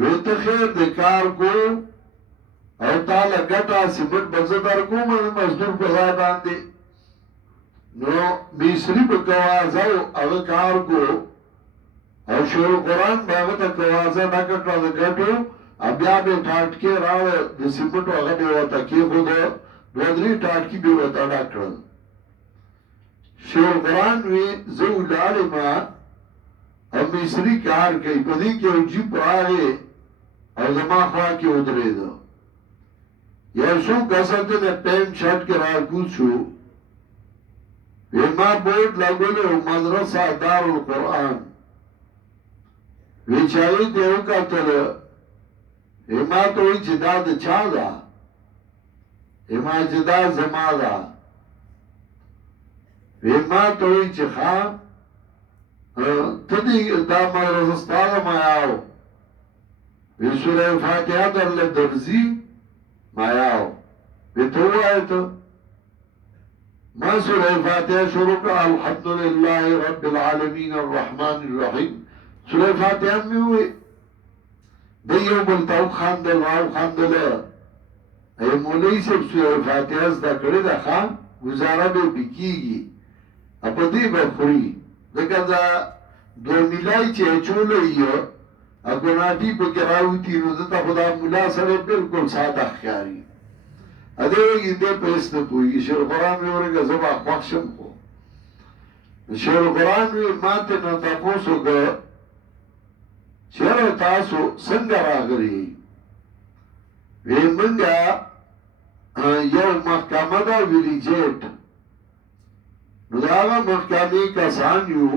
ویته خیر د کار کو او تعالی ګټه سیمټ بزدار کو مزدور په ځای باندې نو میسری په کوازه او کار کو او شور قرآن باغ ته کوازه دا کړه د ګټو بیا به ټاټکي راو د سیمټو هغه به وته کې خو دوه درې ټاټکي به وته دا کړل شور قرآن وی زو لاړې ما او میسری کار کوي په دې کې او جیب راغی او زما خوا کې ودرېده یو څو کسانته د پین شرټ کې راکوز شو ما بورډ لګولو مدرسه دارالقرآن ویچاوی دیو کتل ما ته وی چې دا د چا ده ما چې دا زما ده ما ته وی چې ښه ته دې دا مدرسه ستا ده ما یاو وی سوره فاتحه درله درځي ما یاو وی ته ووایه ته ما سوره فاتحه شروع کړه الحمدلله رب العالمین الرحمن الرحیم سوره فاتحه مې ووی دی یو بل ته وخندل راوخندل ای مولوي صاحب سوره فاتحه زده کړې ده ښه ګزاره به پې کېږي په دې به خوري ځکه دا دوه میلای چې اچولی یو ګناټي پکې راوتي نو ځکه خو دا ملا سره بلکل ساده ښکاري ادې وایي دې په هېڅ نه پوهېږي شیخ القرآن وی ورکه زه به خوښ شم خو شیخ القرآن وی ما ته نه تپوس وکړه چې یاره تاسو څنګه راغلي وی موږ یو محکمه ده ویلیجیټ نو د هغه محکمې کسان یو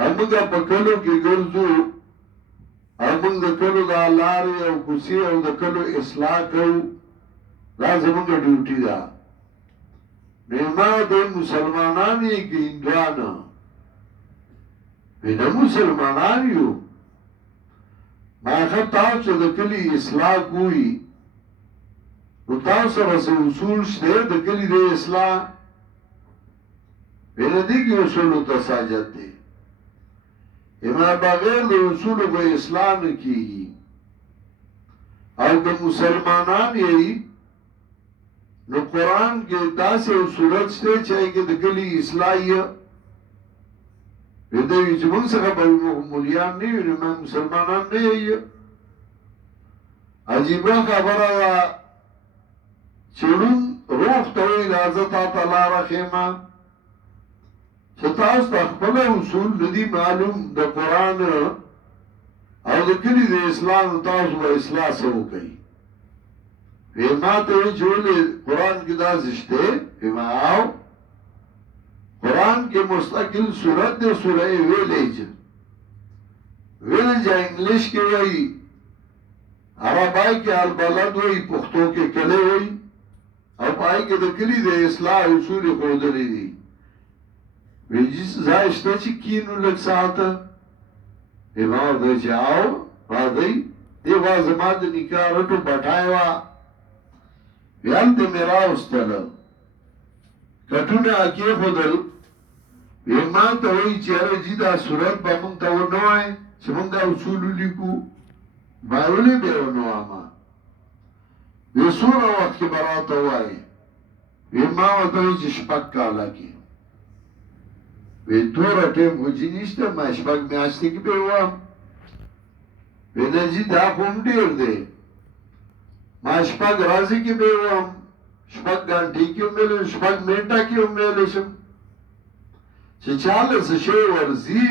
او موږ په کلو کې ګرځو او موږ د کلو دا لارې او کوڅې او د کلو اصلاح کوو دا زموږ ډیوټي ده نو ما د مسلمانان یې که هندوانه وی د مسلمانان یو ما ښه تاسو د کلي اصلاح کوي نو تاسو سره څه اصول شته د کلي د اصلاح وی نه دې کې اصولو ته ساجت دی ما بغیر د اصولو به اصلاح نه کېږي او که مسلمانان یې نو قرآن کې داسې یو صورت شته چې هغې کې د کلي اصلاح یې وی دوی چې موږ څخه به مولیان نه یو نو موږ مسلمانان نه یو عجیبه خبره ده چې ړوند روغ ته وایي راځه تا ته لاره ښیمه چې تاسو ته خپله اصول نه دي معلوم د قرآن او د کلي د اصلاح نو تاسو به اصلاح څه وکئ وی ما ته وی چې ولې قرآن کې داسې شته وی ما او قرآن کې مستقل صورت دی سوره ویلیج ویلیج انګلیش کې وایي عربی کې البلد وایي پښتو کې کلی وایي او پای کې د کلي د اصلاح اصول یې ښودلي دي وی جس ځای شته چې کینو لږ ساعته وی ما ورته چې آو راځئ دې خوا زما د نکاح رټو بټای وه وی هلته مې راوستله کټونه کېښودل وی ما ته وایي چې یاره جي دا صورت به مونږ ته ونه وایې چې مونږ دا اصول ولیکو ما ولې به یې ونه وامه وی څومره وخت کې به راته ووایې وی ما ورته وایي چې شپږ کاله کې وی دوره ټیم خو چې نشته ما شپږ میاشتې کې به یې ووایم وی نه جي دا خو هم ډېر دی ما شپږ ورځې کې به یې ووایم شپږ ګنټې کې هم ویلی شپږ منټه کې هم ویلی شم چې چاله څه شی ورځي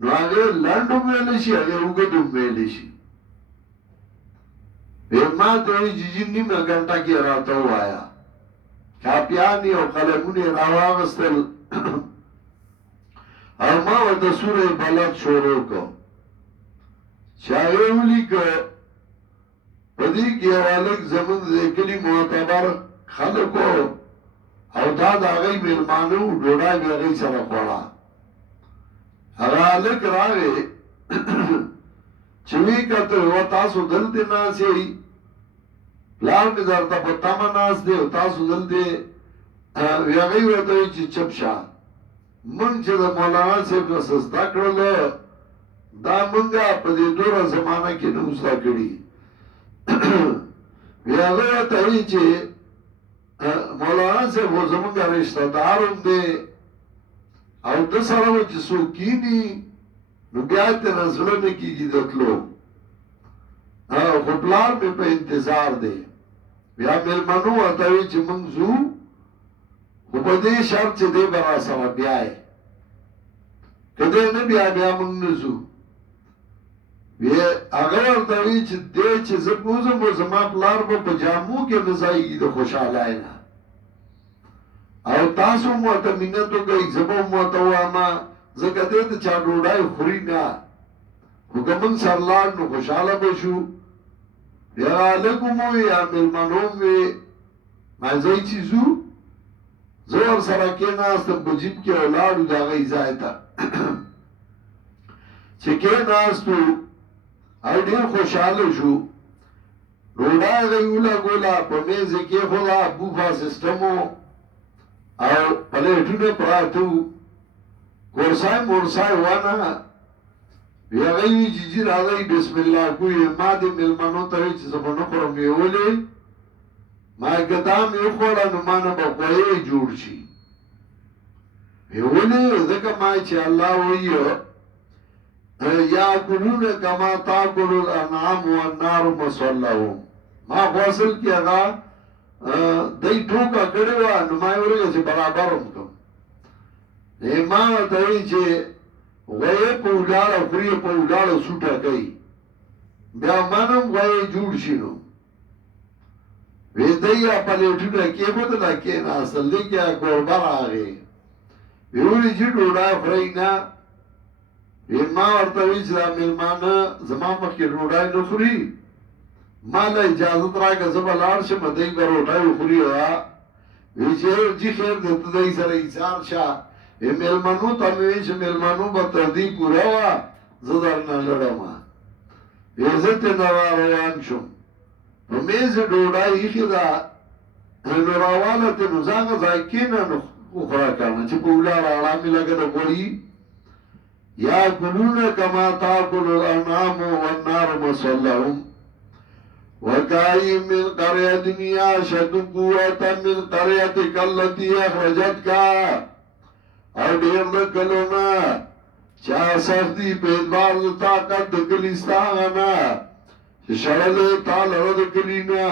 نو هغې لنډ هم ویلی شي هغې اوږد هم ویلی شي وی ما ته وایي چې جي نیمه ګنټه کې راته ووایه کاپیان یې او قلمونه یې راواغېستل او ما ورته سوره بلد شروع کړه چې هغې ولیکه په دې کې یو هلک زموږ د کلي معتبر خلکو او دا د هغې مېلمانه وو ډوډۍ مې هغې سره خوړه هغه هلک راغی چې ویې کتل و تاسو دلته ناست یئ پلار مې درته په تمه ناست دی او تاسو دلته هغې ورته وایي چې چپ شه موږ چې د مولانا صاحب نه څه زده کړله دا منگا پا دی دورا زمانہ کی نوستا کری ویاغه تایی چه مولانا سے وہ زمانگا رشتہ دارم دے او دسارو چه سوکینی نو بیایت نزلن کی گی دتلو خپلار میں پا انتظار دے بیا ملمنو اتاوی چه منگزو خو پا دی شرط چه دی برا سوا بیای کده نبیا بیا منگ نزو اگر ورتوی چې دې چې زه بوزم و زما پلار به په جامو کې نځایږي د خوشحالۍ نه او تاسو مو ته مینت وکړئ زه به مو ته وایم ځکه دې ته چا ډوډۍ خوري نه خو که موږ سره لاړ نو خوشحاله به شو یا هلک مو وي یا مېلمنو م وي ما ځای چې ځو زه ورسره کېناستم په جیب کې ولاړو د هغې ځای ته چې کېناستو او ډیر خوشحاله شو ډوډۍ هغې ولګوله په میز یې کېښوده بوفا سیسټم و او پلیټونه پراته وو کورسای مورسای ونه وی هغې وي جیجي راځئ بسم الله کوی ما دې مېلمنو ته وایي چې زه خو نه خورم ویې ولې ما که دا مې وخوړه نو ما نه به غویی جوړ شي ویې ولې ځکه ما چې الله وایي یاکلون کما تاکل الانعام والنار مسولهم ما خو اصل کې هغه دای ټوکه کړې وه نو ما یې ورغه چې برابر وکړم ما ورته وایي چې غویی په ولاړه خوري په ولاړه سوټه کوي بیا ما نه هم غویی جوړ شي نو وی دی پلیټونه کېښودله کېناستل دی کې کوربه راغې وی ولې چې ډوډۍ خورئ نه ما ورته وی چې دا مېلمانه زما مخکې ډوډۍ نه خوري ما له اجازت راکړه زه به لاړ شم دی به روټۍ وخوري وی چې جي خیر دی ته دی سره ایثار شه مېلمنو ته مې وی چې مېلمنو به تر دې پوره وه زه درنه لړم وی زه ترنه روان شم په میز ډوډۍ ایښې ده نو راواله تې نو زه هغه ځای کښېنه نو وخوره کنه چې په ولاړه اړه مې لکه د غوړي یاکلون کما تاکل الانعام والنار مسولهم وکأین من قریة هی اشد قوة من قریتک التی اخرجتک او ډېر د کلو نه چا سخت دي په اعتبار د طاقت د کلي ستا هغه نه چې شړلې تا لره د کلي نه